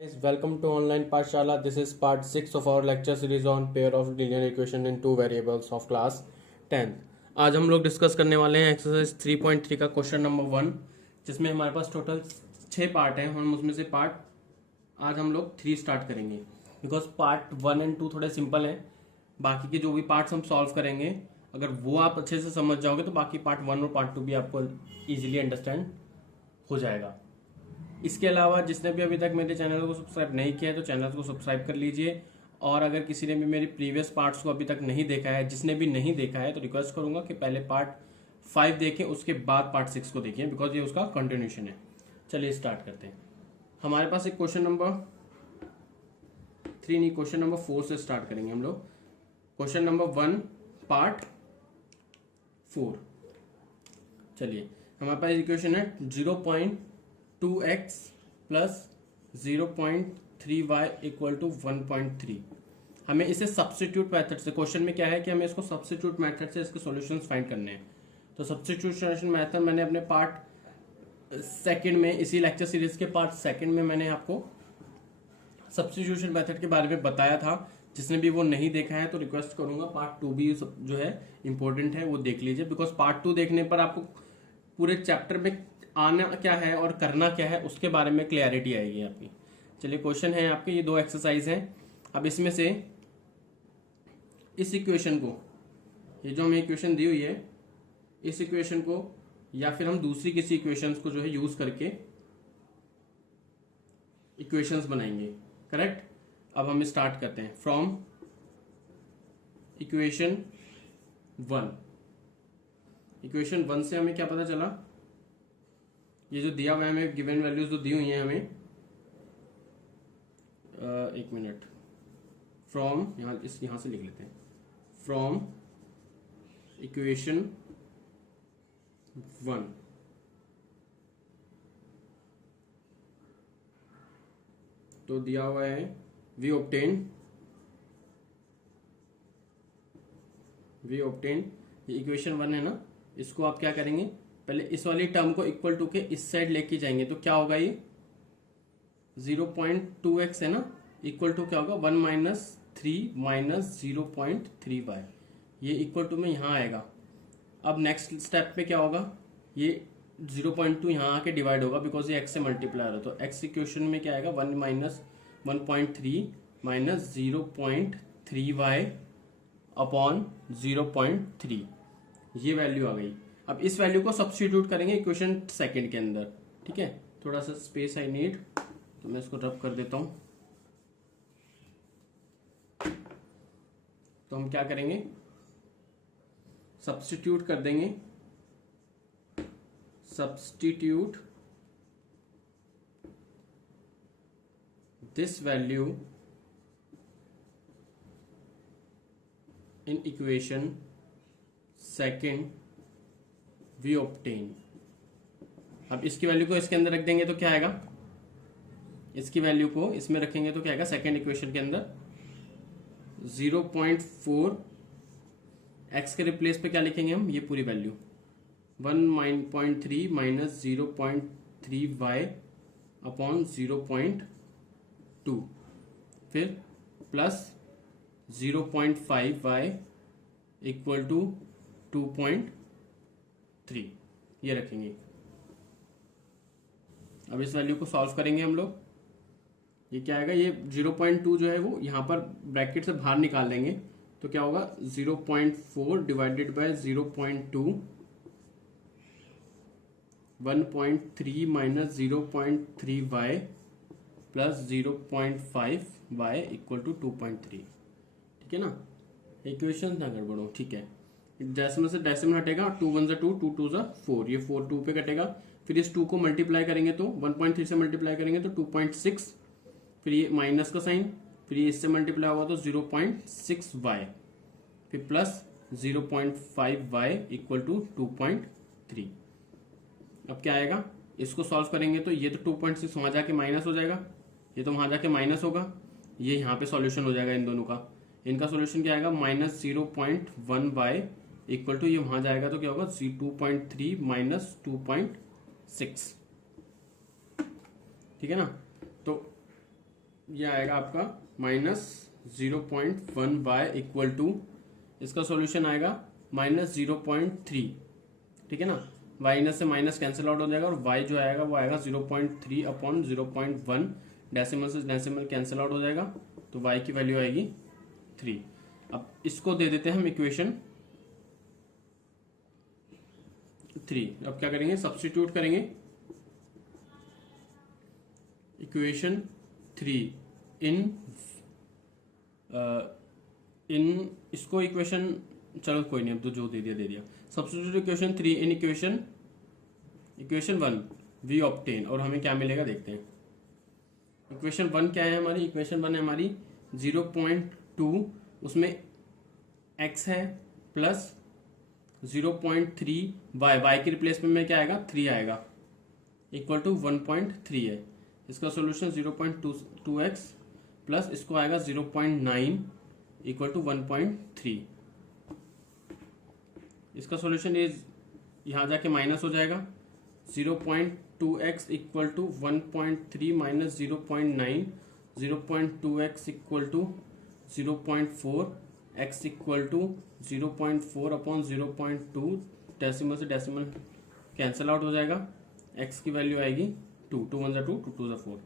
Guys, welcome to online Pathshala. This is part 6 of our lecture series on pair of linear equation in two variables of class 10th. आज हम लोग discuss करने वाले हैं exercise 3.3 का question number 1, जिसमें हमारे पास टोटल 6 पार्ट हैं. हम उसमें से पार्ट आज हम लोग 3 स्टार्ट करेंगे बिकॉज पार्ट 1 एंड 2 थोड़े सिंपल हैं. बाकी के जो भी पार्ट्स हम सॉल्व करेंगे, अगर वो आप अच्छे से समझ जाओगे तो बाकी पार्ट 1 और पार्ट 2 भी आपको ईजिली अंडरस्टैंड हो जाएगा. इसके अलावा जिसने भी अभी तक मेरे चैनल को सब्सक्राइब नहीं किया है तो चैनल को सब्सक्राइब कर लीजिए. और अगर किसी ने भी मेरी प्रीवियस पार्ट्स को अभी तक नहीं देखा है, जिसने भी नहीं देखा है तो रिक्वेस्ट करूंगा कि पहले पार्ट 5 देखें, उसके बाद पार्ट 6 को देखें बिकॉज ये उसका कंटिन्यूशन है. चलिए स्टार्ट करते हैं. हमारे पास एक क्वेश्चन नंबर 3 नहीं, क्वेश्चन नंबर 4 से स्टार्ट करेंगे हम लोग. Question number 1 part 4. चलिए, हमारे पास इक्वेशन है 0.2x plus 0.3y equal to 1.3. हमें इसे सब्स्टिट्यूट मेथड से, क्वेश्चन में क्या है कि हमें इसको सब्स्टिट्यूट मेथड से इसके सॉल्यूशंस फाइंड करने हैं. तो सब्स्टिट्यूशन मेथड मैंने अपने पार्ट सेकंड में, इसी लेक्चर सीरीज के पार्ट सेकंड में मैंने आपको सब्स्टिट्यूशन मेथड के बारे में बताया था. जिसने भी वो नहीं देखा है तो रिक्वेस्ट करूंगा पार्ट 2 भी जो है इंपॉर्टेंट है, वो देख लीजिए बिकॉज पार्ट 2 देखने पर आपको पूरे चैप्टर में आना क्या है और करना क्या है उसके बारे में क्लियरिटी आएगी आपकी. चलिए, क्वेश्चन है आपके, ये 2 एक्सरसाइज हैं. अब इसमें से इस इक्वेशन को, ये जो हमें इक्वेशन दी हुई है, इस इक्वेशन को या फिर हम दूसरी किसी इक्वेशंस को जो है यूज करके इक्वेशंस बनाएंगे. करेक्ट. अब हम स्टार्ट करते हैं फ्रॉम इक्वेशन 1. इक्वेशन 1 से हमें क्या पता चला, ये जो दिया हुआ है हमें, गिवन वैल्यूज जो दी हुई हैं हमें, एक मिनट, फ्रॉम यहां से लिख लेते हैं. फ्रॉम इक्वेशन 1 तो दिया हुआ है वी ऑब्टेन ये इक्वेशन 1 है ना. इसको आप क्या करेंगे, पहले इस वाली टर्म को इक्वल टू के इस साइड लेके जाएंगे तो क्या होगा, ये 0.2x है ना, इक्वल टू क्या होगा 1 माइनस 3 माइनस 0.3y. ये इक्वल टू में यहां आएगा. अब नेक्स्ट स्टेप पे क्या होगा, ये 0.2 यहां आके डिवाइड होगा बिकॉज ये x से मल्टीप्लाई हो. तो x इक्वेशन में क्या आएगा, 1 माइनस 1.3 माइनस 0.3y अपॉन 0.3. ये वैल्यू आ गई. अब इस वैल्यू को सब्स्टिट्यूट करेंगे इक्वेशन सेकंड के अंदर. ठीक है, थोड़ा सा स्पेस आई नीड, तो मैं इसको रब कर देता हूं. तो हम क्या करेंगे, सब्स्टिट्यूट कर देंगे, substitute this value in equation second we obtain. अब इसकी वैल्यू को इसके अंदर रख देंगे तो क्या आएगा, इसकी वैल्यू को इसमें रखेंगे तो क्या आएगा, सेकंड इक्वेशन के अंदर 0.4 x के रिप्लेस पे क्या लिखेंगे हम, ये पूरी वैल्यू 1.3 माइनस 0.3y अपॉन 0.2, फिर प्लस 0.5y इक्वल टू 2.3 ये रखेंगे. अब इस वैल्यू को सॉल्व करेंगे हम लोग. ये क्या आएगा, ये 0.2 जो है वो यहां पर ब्रैकेट से बाहर निकाल देंगे तो क्या होगा, 0.4 divided by 0.2, 1.3 minus 0.3y plus 0.5y equal to 2.3. ठीक है ना, इक्वेशन ना गड़बड़ हो. ठीक है, डेसिमल से डेसिमल हटेगा, 2 1 2, 2 2 4, ये 4 2 पे कटेगा. फिर इस 2 को मल्टीप्लाई करेंगे तो 1.3 से मल्टीप्लाई करेंगे तो 2.6, फिर ये माइनस का साइन, फिर ये इससे मल्टीप्लाई हुआ तो 0.6y, फिर प्लस 0.5y इक्वल टू 2.3. अब क्या आएगा, इसको सॉल्व करेंगे तो ये तो 2.6 वहां जाके माइनस हो जाएगा, ये तो वहां जाके माइनस होगा, ये यहाँ पे सॉल्यूशन हो जाएगा इन दोनों का. इनका सॉल्यूशन क्या आएगा, माइनस 0.1y इक्वल टू ये वहां जाएगा तो क्या होगा, 2.3 माइनस 2.6. ठीक है ना. तो ये आएगा आपका -0.1y इक्वल टू, इसका सॉल्यूशन आएगा -0.3। ठीक है ना, माइनस से माइनस कैंसिल आउट हो जाएगा और y जो आएगा वो आएगा 0.3 अपॉन 0.1, डेसिमल से डेसिमल कैंसिल आउट हो जाएगा, तो y की वैल्यू आएगी 3। अब इसको दे देते हैं हम इक्वेशन 3। अब क्या करेंगे, सब्स्टिट्यूट करेंगे इक्वेशन 3 इन इसको इक्वेशन, चलो कोई नहीं, अब तो जो दे दिया। Substitute equation 3 in equation 1 we obtain, और हमें क्या मिलेगा देखते हैं। इक्वेशन 1 क्या है हमारी, इक्वेशन 1 है हमारी 0.2, उसमें x है प्लस 0.3 y की रिप्लेसमेंट में क्या आएगा 3 आएगा, इक्वल टू 1.3 है। इसका सॉल्यूशन 0.2x प्लस इसको आएगा 0.9 इक्वल टू 1.3। इसका सॉल्यूशन ये यहाँ जाके माइनस हो जाएगा, 0.2x equal to 1.3 minus 0.9, 0.2x equal to 0.4, x equal to 0.4 upon 0.2, decimal से डेसिमल कैंसिल आउट हो जाएगा, x की वैल्यू आएगी 2, 2 1 2, 2 2 4,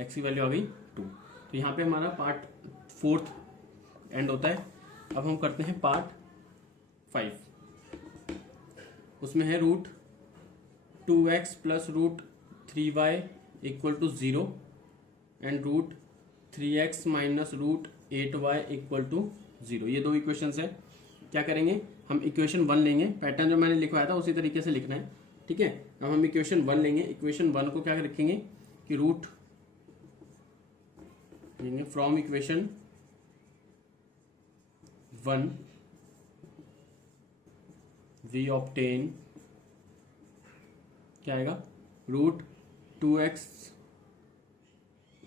x की वैल्यू आ गई 2। तो यहाँ पे हमारा पार्ट 4 एंड होता है। अब हम करते हैं पार्ट 5, उसमें है √2x plus √3y equal to 0 and √3x minus √8y equal to 0। ये दो इक्वेशंस है। क्या करेंगे हम, इक्वेशन 1 लेंगे, पैटर्न जो मैंने लिखवाया था उसी तरीके से लिखना है। ठीक है, अब हम इक्वेशन 1 लेंगे। इक्वेशन 1 को क्या रखेंगे कि रूट लेंगे फ्रॉम इक्वेशन 1 वी ऑब्टेन, क्या आएगा √2x,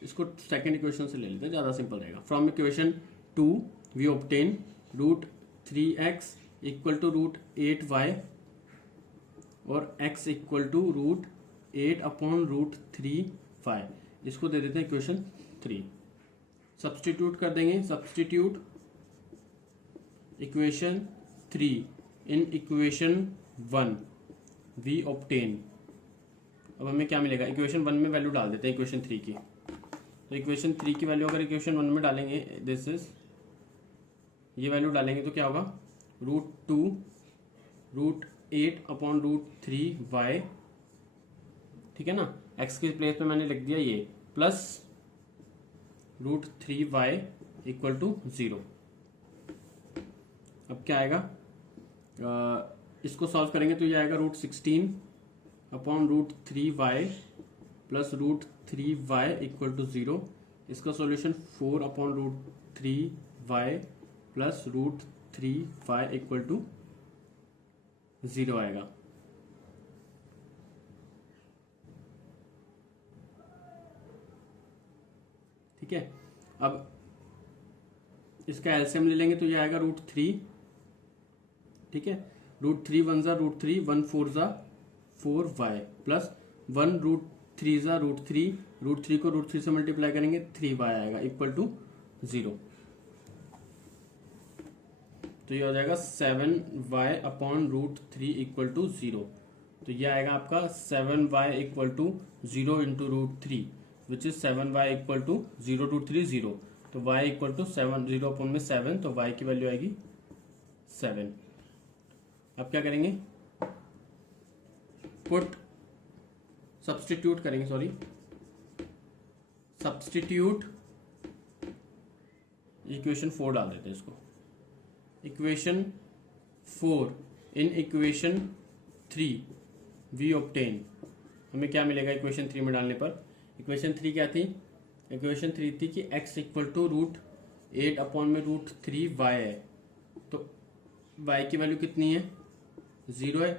इसको सेकेंड इक्वेशन से ले लेते हैं, ज़्यादा सिंपल रहेगा। From equation 2 we obtain √3x equal to √8y और x equal to √8 upon √3y। इसको दे देते हैं इक्वेशन 3। सब्स्टिट्यूट कर देंगे, substitute equation 3 in equation 1 we obtain. अब हमें क्या मिलेगा, इक्वेशन 1 में वैल्यू डाल देते हैं इक्वेशन 3 की। तो इक्वेशन 3 की वैल्यू अगर इक्वेशन 1 में डालेंगे, दिस इज ये वैल्यू डालेंगे तो क्या होगा √2 √8 अपॉन √3y। ठीक है ना, x के प्लेस पे मैंने लिख दिया ये, प्लस √3y इक्वल टू 0। अब क्या आएगा, इसको सॉल्व करेंगे तो ये आएगा √16 upon √3y plus √3y equal to 0। इसका solution 4 upon √3y plus √3y equal to 0 आएगा। ठीक है, अब इसका एलसीएम ले लेंगे तो ये आएगा √3। ठीक है, √3 1 ज़ा √3, 1 4 ज़ा 4y प्लस 1 √3 ज़ा √3, √3 को √3 से मल्टीप्लाई करेंगे 3y आएगा इक्वल टू 0। तो ये हो जाएगा 7y अपॉन √3 इक्वल टू 0। तो ये आएगा आपका 7y equal to 0 into √3 which is 7y equal to 0 to 3 0। तो y इक्वल टू 7, 0 अपॉन में 7, तो y की वैल्यू आएगी 7। अब क्या करेंगे, पुट सब्स्टिट्यूट करेंगे, सॉरी सब्स्टिट्यूट इक्वेशन 4 डाल देते हैं इसको। Equation 4 in equation 3 we obtain, हमें क्या मिलेगा इक्वेशन 3 में डालने पर। इक्वेशन 3 क्या थी, इक्वेशन 3 थी कि x इक्वल टू √8 अपॉन में √3y है। तो y की वैल्यू कितनी है 0 है,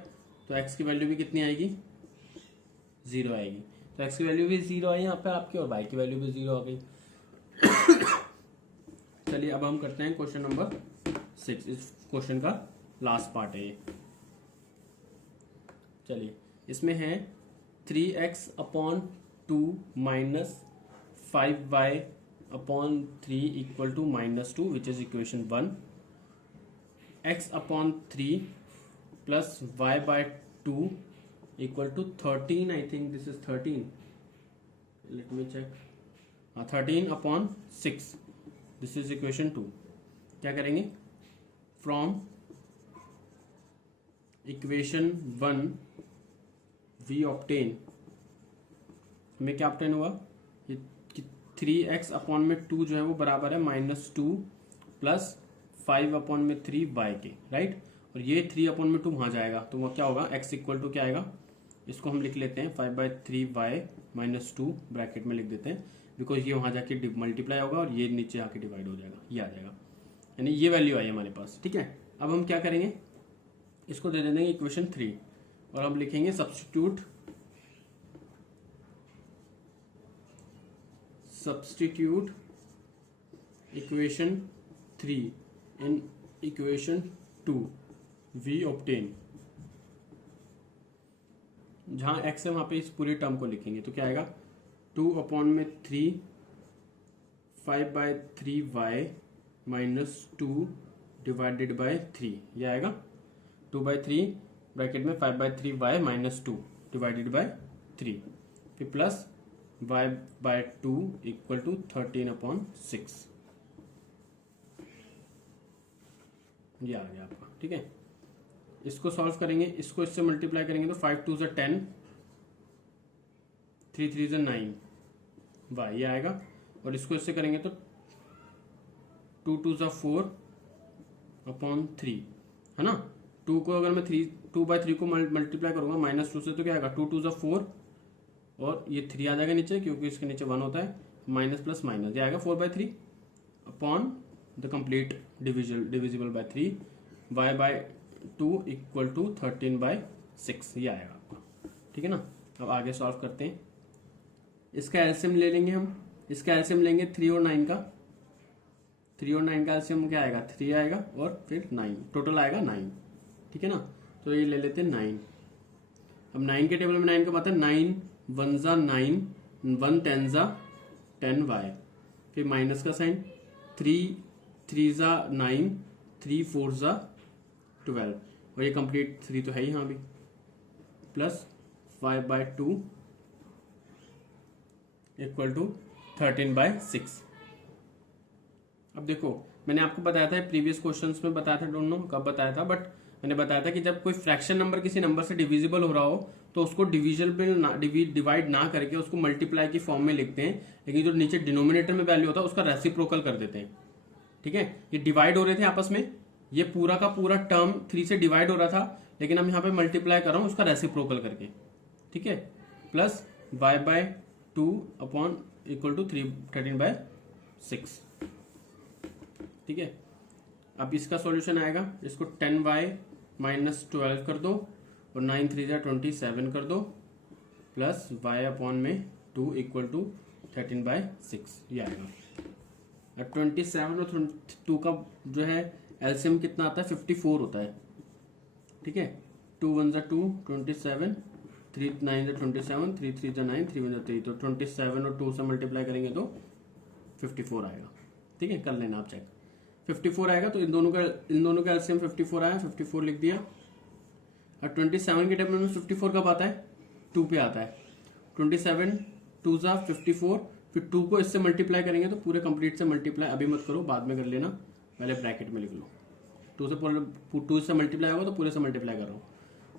तो x की वैल्यू भी कितनी आएगी 0 आएगी। तो x की वैल्यू भी 0 आई यहाँ पर आपकी और y की वैल्यू भी 0 आ गई। चलिए अब हम करते हैं क्वेश्चन नंबर 6। इस क्वेश्चन का लास्ट पार्ट है ये। चलिए इसमें है 3x upon 2 minus 5y upon 3 equal to -2 which is equation 1. x upon 3 plus y by 2 equal to 13. I think this is 13. Let me check. 13 upon 6. This is equation 2. क्या करेंगे? From equation 1 we obtain, हमें क्या obtain हुआ? ये 3x upon में 2 जो है वो बराबर है -2 प्लस 5 अपॉन में 3 y के, राइट. और ये 3 अपॉन में 2 वहां जाएगा तो वह क्या होगा? x इक्वल टू क्या आएगा? इसको हम लिख लेते हैं 5/3y -2 ब्रैकेट में लिख देते हैं, बिकॉज ये वहां जाके मल्टीप्लाई होगा और ये नीचे आके डिवाइड हो जाएगा, ये आ जाएगा. यानी ये वैल्यू आई हमारे पास. ठीक है, अब हम क्या करेंगे? इसको दे देंगे इक्वेशन 3 और हम लिखेंगे substitute equation 3 in equation 2 we obtain. जहां x है वहां पे इस पूरे टर्म को लिखेंगे तो क्या आएगा? 2 अपॉन में 3 5/3y -2 डिवाइडेड बाय 3. ये आएगा 2/3 ब्रैकेट में 5/3y -2 डिवाइडेड बाय 3, फिर प्लस y/2 इक्वल टू 13/6. ये आ गया आपका. ठीक है, इसको सॉल्व करेंगे, इसको इससे मल्टीप्लाई करेंगे तो 5 2 = 10, 3 3 = 9 y ये आएगा. और इसको इससे करेंगे तो 2 2 = 4/3 है ना. 2 को अगर मैं 2/3 को मल्टीप्लाई करूंगा -2 से तो क्या आएगा? 2 2 = 4 और ये 3 आ जाएगा नीचे क्योंकि इसके नीचे 1 होता है. माइनस प्लस माइनस ये आएगा 4/3 upon the complete divisible by 3 y/2 equal to 13/6. ये आएगा आपका. ठीक है ना. अब आगे सॉल्व करते हैं. इसका एलसीएम ले लेंगे हम. इसका एलसीएम लेंगे 3 और 9 का. 3 और 9 का एलसीएम क्या आएगा? 3 आएगा और फिर 9, टोटल आएगा 9. ठीक है ना. तो ये ले लेते हैं 9. अब 9 के टेबल में 9 का पता है. 9 1 = 9, 1 10 = 10y, फिर माइनस का साइन. 3 3 = 9, 3 4 = 12 और ये कंप्लीट 3 तो है ही यहाँ भी. Plus 5/2 equal to 13/6. अब देखो मैंने आपको बताया था प्रीवियस क्वेश्चंस में, बताया था, डोंट नो कब बताया था, बट मैंने बताया था कि जब कोई फ्रैक्शन नंबर किसी नंबर से डिविजिबल हो रहा हो तो उसको डिवाइड ना करके उसको मल्टीप्लाई की फॉर्म में लिखते हैं, लेकिन जो नीचे डिनोमिनेटर में वैल्यू होता है उसका रेसिप्रोकल कर देते हैं. ठीक है, ये डिवाइड हो रहे थे आपस में, ये पूरा का पूरा टर्म 3 से डिवाइड हो रहा था, लेकिन हम यहाँ पे मल्टीप्लाई कर रहा हूँ उसका रेसिप्रोकल करके. ठीक है, plus y/2 upon equal to 13/6. ठीक है, अब इसका सॉल्यूशन आएगा. इसको 10y -12 कर दो और 9 3 = 27 कर दो प्लस y अपॉन में 2 इक्वल टू 13/6. ये आएगा. 27 और 2 का जो है एलसीएम कितना आता है? 54 होता है. ठीक है, 2 1 = 2, 27, 3 9 = 27, 3 3 = 9, 3 1 = 3. तो 27 और 2 से मल्टीप्लाई करेंगे तो 54 आएगा. ठीक है, कर लेना आप चेक. 54 आएगा तो इन दोनों का एलसीएम 54 आया, 54 लिख दिया. और 27 के टेबल में 54 कब आता है? 2 पे आता है. 27 2 = 54, फिर 2 को इससे मल्टीप्लाई करेंगे तो पूरे कंप्लीट से मल्टीप्लाई अभी मत करो, बाद में कर लेना, पहले ब्रैकेट में लिख लो. 2 से मल्टीप्लाई होगा तो पूरे से मल्टीप्लाई कर रहा हूँ.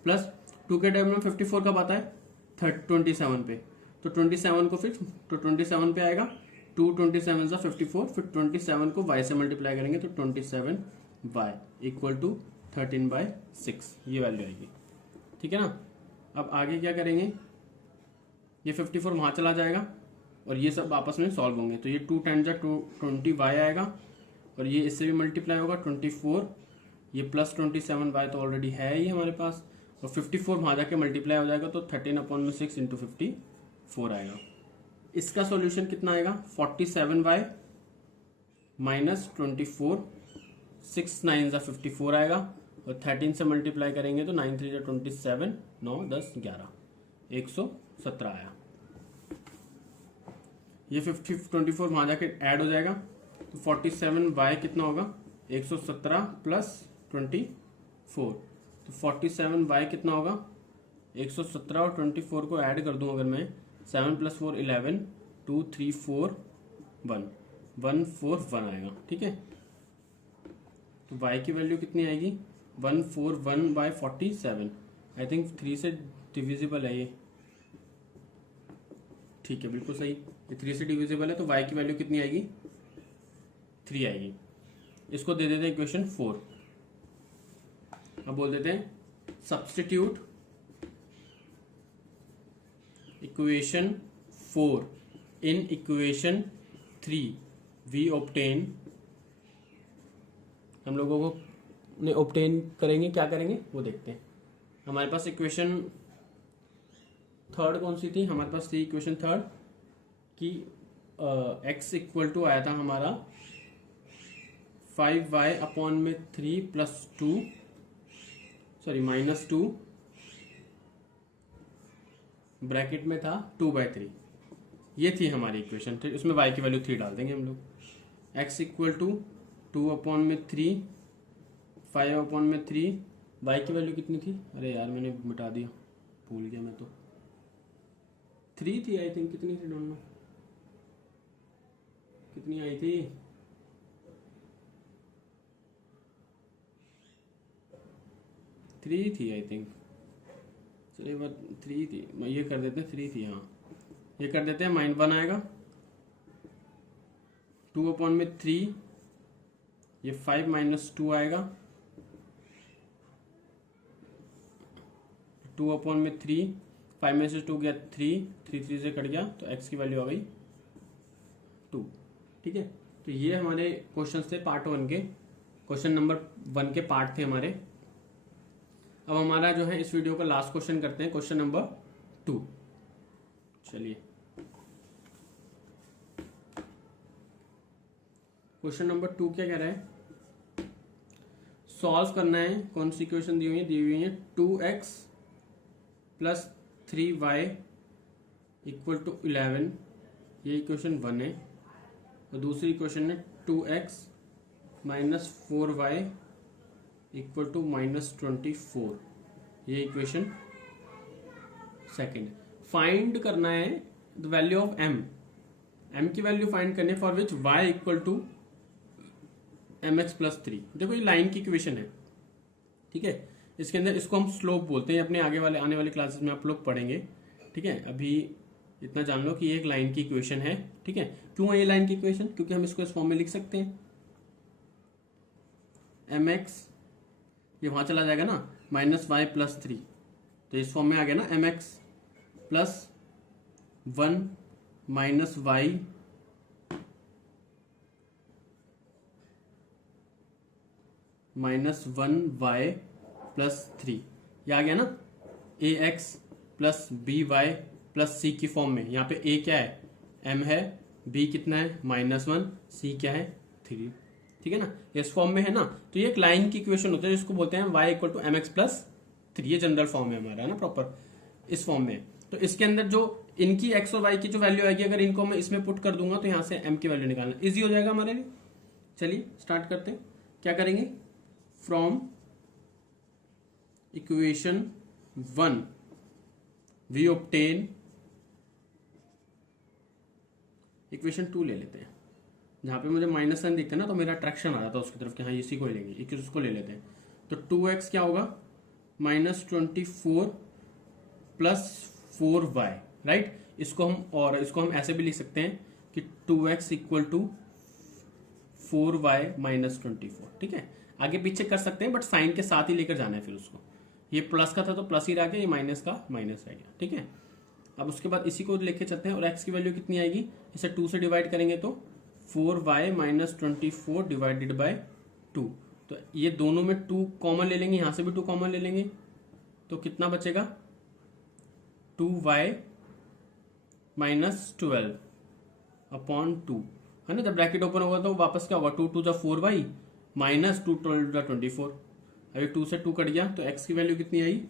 प्लस 2 के टेबल में 54 कब आता है? 27 पे. तो 27 को फिर 27 पे आएगा. 2 27 = 54, फिर 27 को y से मल्टीप्लाई करेंगे तो 27y इक्वल टू 13/6. ये वैल्यू आएगी. ठीक है ना. अब आगे क्या करेंगे? ये 54 वहां चला जाएगा और ये सब आपस में सॉल्व होंगे. तो ये 2 10 = 20y आएगा और ये इससे भी मल्टीप्लाई होगा 24. ये प्लस 27y तो ऑलरेडी है ही हमारे पास, और 54 वहां जाके मल्टीप्लाई हो जाएगा तो 13/6 × 54 आएगा. इसका सॉल्यूशन कितना आएगा? 47y -24, 6 9 = 54 आएगा और 13 से मल्टीप्लाई करेंगे तो 9 3 = 27, 9 10 11, 117 आया. ये 24 वहां जाके ऐड हो जाएगा, तो 47y कितना होगा 117 प्लस 24, तो 47y कितना होगा 117 और 24 को ऐड कर दूं अगर मैं, 7 + 4 11, 2 3 4 1 1 4 1 आएगा। ठीक है, तो y की वैल्यू कितनी आएगी 141/47। आई थिंक 3 से डिविजिबल है ये। ठीक है, बिल्कुल सही, ये 3 से डिविजिबल है, तो y की वैल्यू कितनी आएगी 3 आएगी। इसको दे देते हैं इक्वेशन 4। अब बोल देते हैं substitute equation 4 in equation 3 we obtain. हम लोगों को ने ऑब्टेन करेंगे, क्या करेंगे वो देखते हैं। हमारे पास इक्वेशन थर्ड कौन सी थी, हमारे पास थी इक्वेशन थर्ड कि x इक्वल टू आया था हमारा 5y/3 + 2 सॉरी -2 ब्रैकेट में था 2/3। ये थी हमारी इक्वेशन, तो इसमें y की वैल्यू 3 डाल देंगे हम लोग। x इक्वल टू 2/3 5/3, y की वैल्यू कितनी थी, अरे यार मैंने मिटा दिया, भूल गया मैं तो, 3 थी आई थिंक, कितनी थी डोंट नो, कितनी आई थी 3 थी आई थिंक, चलिए बात 3 थी, ये कर देते हैं 3 थी, हाँ ये कर देते हैं -1 आएगा 2/3, ये 5 - 2 आएगा 2/3, 5 में से 2 गया 3, 3 से कट गया, तो x की वैल्यू आ गई 2। ठीक है, तो ये हमारे क्वेश्चन थे पार्ट 1 के, क्वेश्चन नंबर 1 के पार्ट थे हमारे। अब हमारा जो है इस वीडियो का लास्ट क्वेश्चन करते हैं, क्वेश्चन नंबर 2। चलिए क्वेश्चन नंबर 2 क्या कह रहा है, सॉल्व करना है। कौन सी इक्वेशन दी हुई है 2x + 3y = 11, ये इक्वेशन 1 है। और दूसरी इक्वेशन है 2x - 4y = -24, ये इक्वेशन सेकंड। फाइंड करना है द वैल्यू ऑफ m की वैल्यू फाइंड करने फॉर विच y = mx + 3। देखो ये लाइन की इक्वेशन है, ठीक है, इसके अंदर इसको हम स्लोप बोलते हैं, अपने आगे वाले आने वाले क्लासेस में आप लोग पढ़ेंगे। ठीक है, अभी इतना जान लो कि ये एक लाइन की इक्वेशन है। ठीक है, क्यों है ये लाइन की इक्वेशन, क्योंकि हम इसको इस फॉर्म में लिख सकते हैं, mx ये वहां चला जाएगा ना -y + 3, तो इस फॉर्म में आ गया ना mx + 1 - y -1y + 3, ये आ गया ना ax + by + c की फॉर्म में। यहाँ पे a क्या है m है, b कितना है -1, c क्या है 3। ठीक है ना, इस फॉर्म में है ना, तो ये एक लाइन की इक्वेशन होता है जिसको बोलते हैं y = mx + 3, ये जनरल फॉर्म है हमारा, है ना, प्रॉपर इस फॉर्म में। तो इसके अंदर जो इनकी x और y की जो वैल्यू आएगी, अगर इनको मैं इसमें पुट कर दूंगा तो यहाँ से m की वैल्यू निकालना इजी हो जाएगा हमारे लिए। चलिए स्टार्ट करते हैं, क्या करेंगे, from equation 1 we obtain, equation 2 ले लेते हैं, जहां पे मुझे -n दिखता है ना तो मेरा अट्रैक्शन आ जाता है उसकी तरफ कि हाँ इसी को लेंगे, इसको ले लेते हैं। तो 2x क्या होगा -24 + 4y, राइट। इसको हम ऐसे भी लिख सकते हैं कि 2x = 4y - 24। ठीक है, आगे पीछे कर सकते हैं बट साइन के साथ ही लेकर जाना है, फिर उसको, ये प्लस का था तो प्लस ही रह गया, ये माइनस का माइनस रह गया। ठीक है, अब उसके बाद इसी को लेके चलते हैं, और x की वैल्यू कितनी आएगी, इसे 2 से डिवाइड करेंगे तो 4y - 24 / 2, तो ये दोनों में 2 कॉमन ले लेंगे, यहां से भी 2 कॉमन ले लेंगे, तो कितना बचेगा 2y - 12/2, है ना। जब ब्रैकेट ओपन होगा तो वापस क्या होगा 2 × 2 = 4y - 2 × 12 = 24। अभी 2 से 2 कट गया तो x की वैल्यू कितनी आई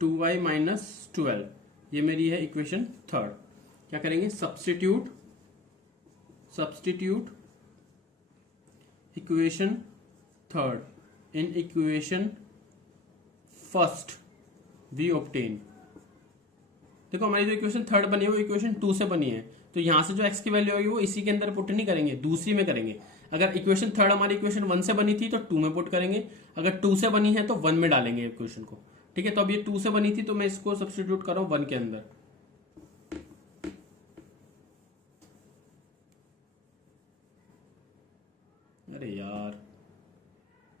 2y - 12, ये मेरी है इक्वेशन थर्ड। क्या करेंगे, substitute equation third in equation first we obtain. देखो हमारी जो इक्वेशन थर्ड बनी है वो इक्वेशन 2 से बनी है, तो यहां से जो x की वैल्यू होगी वो इसी के अंदर पुट नहीं करेंगे, दूसरी में करेंगे। अगर इक्वेशन थर्ड हमारी इक्वेशन 1 से बनी थी तो 2 में पुट करेंगे, अगर 2 से बनी है तो 1 में डालेंगे इक्वेशन को। ठीक है, तो अब ये 2 से बनी थी तो मैं इसको सब्स्टिट्यूट कर रहा हूं 1 के अंदर। अरे यार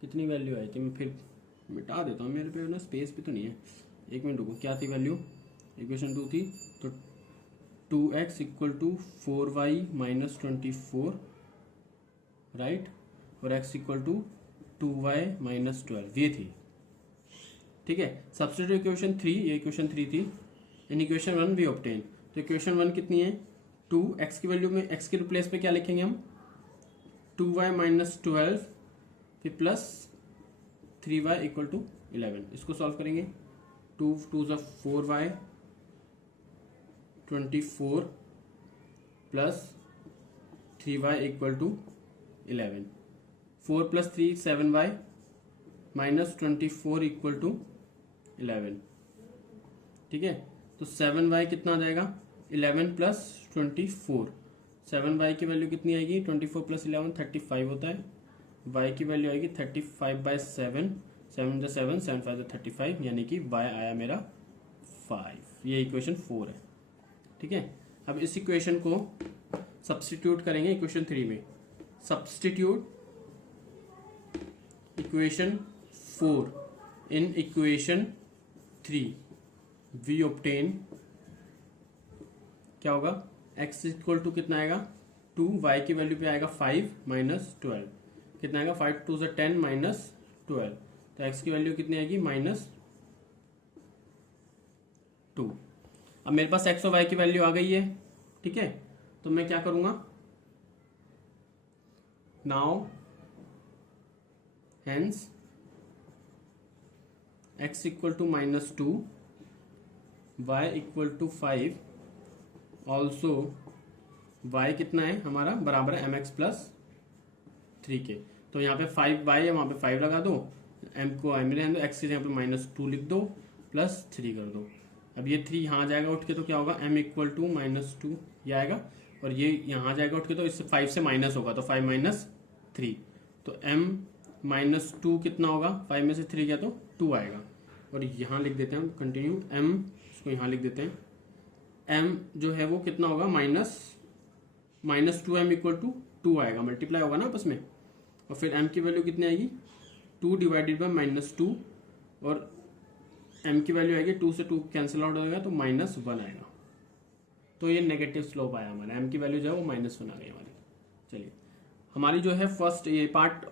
कितनी वैल्यू आई थी, मैं फिर मिटा देता हूँ, मेरे पे ना स्पेस भी तो नहीं है। एक मिनट रुको, क्या थी वैल्यू, इक्वेशन 2 थी तो 2x equal to 4y minus 24 right, और x equal to 2y minus 12 ये थी। ठीक है, सब्स्टिट्यूट इक्वेशन 3, ये इक्वेशन 3 थी। इन इक्वेशन 1 वी ऑब्टेन, तो इक्वेशन 1 कितनी है 2, x की वैल्यू में x के रिप्लेस पे क्या लिखेंगे हम 2y माइनस 12 फिर प्लस 3y इक्वल टू 11। इसको सॉल्व करेंगे, 2 2 4y 24 plus 3y equal to 11, 4 plus 3 7y minus 24 equal to 11। ठीक है, तो 7y कितना आ जाएगा 11 प्लस 24, 7y की वैल्यू कितनी आएगी 24 प्लस 11 35 होता है, y की वैल्यू आएगी 35/7, 7 7 7 5 35, यानी कि y आया मेरा 5। ये इक्वेशन 4 है। ठीक है, अब इस इक्वेशन को सब्स्टिट्यूट करेंगे इक्वेशन 3 में। Substitute equation 4 in equation 3 we obtain, क्या होगा x इक्वल टू कितना आएगा 2, y की वैल्यू पे आएगा 5 माइनस 12, कितना आएगा 5 2 10 माइनस 12, तो x की वैल्यू कितनी आएगी -2। अब मेरे पास x और y की वैल्यू आ गई है। ठीक है, तो मैं क्या करूंगा now hence x equal to -2 y equal to 5, also y कितना है हमारा बराबर है mx प्लस 3 के। तो यहाँ पे 5y है, वहाँ पे 5 लगा दो, m को m रहने दो, x के यहाँ पे -2 लिख दो प्लस 3 कर दो। अब ये 3 यहाँ जाएगा उठ के, तो क्या होगा m इक्वल टू -2 ये आएगा, और ये यहाँ जाएगा उठ के, तो इससे 5 से माइनस होगा, तो 5 माइनस 3, तो m -2 कितना होगा 5 में से 3 गया तो 2 आएगा। और यहाँ लिख देते हैं हम कंटिन्यू m, इसको यहाँ लिख देते हैं, m जो है वो कितना होगा -2m इक्वल टू 2 आएगा, मल्टीप्लाई होगा ना आपस में, और फिर m की वैल्यू कितनी आएगी 2 डिवाइडेड बाई -2, और m की वैल्यू आएगी 2 से 2 कैंसिल आउट हो जाएगा तो -1 आएगा। तो ये नेगेटिव स्लोप आया हमारा, m की वैल्यू जो है वो -1 आ गई हमारी। चलिए हमारी जो है फर्स्ट ये पार्ट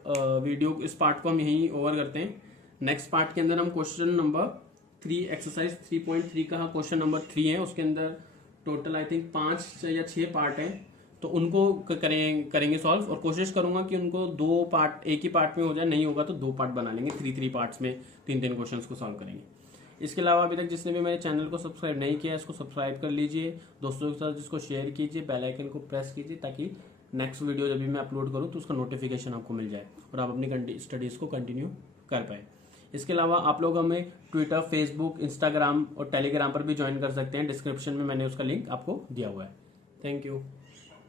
वीडियो, इस पार्ट को हम यहीं ओवर करते हैं। नेक्स्ट पार्ट के अंदर हम क्वेश्चन नंबर 3 एक्सरसाइज 3.3 का क्वेश्चन नंबर 3 है, उसके अंदर टोटल आई थिंक 5 या 6 पार्ट हैं, तो उनको करेंगे सॉल्व, और कोशिश करूंगा कि उनको 2 पार्ट एक ही पार्ट में हो जाए, नहीं होगा तो 2 पार्ट बना लेंगे, 3 पार्ट्स में 3 क्वेश्चंस को सॉल्व करेंगे। इसके अलावा अभी तक जिसने भी मेरे चैनल को सब्सक्राइब नहीं किया है इसको सब्सक्राइब कर लीजिए, दोस्तों के साथ जिसको शेयर कीजिए, बेल आइकन को प्रेस कीजिए, ताकि नेक्स्ट वीडियो जब भी मैं अपलोड करूँ तो उसका नोटिफिकेशन आपको मिल जाए और आप अपनी स्टडीज़ को कंटिन्यू कर पाए। इसके अलावा आप लोग हमें ट्विटर, फेसबुक, इंस्टाग्राम और टेलीग्राम पर भी ज्वाइन कर सकते हैं, डिस्क्रिप्शन में मैंने उसका लिंक आपको दिया हुआ है। Thank you.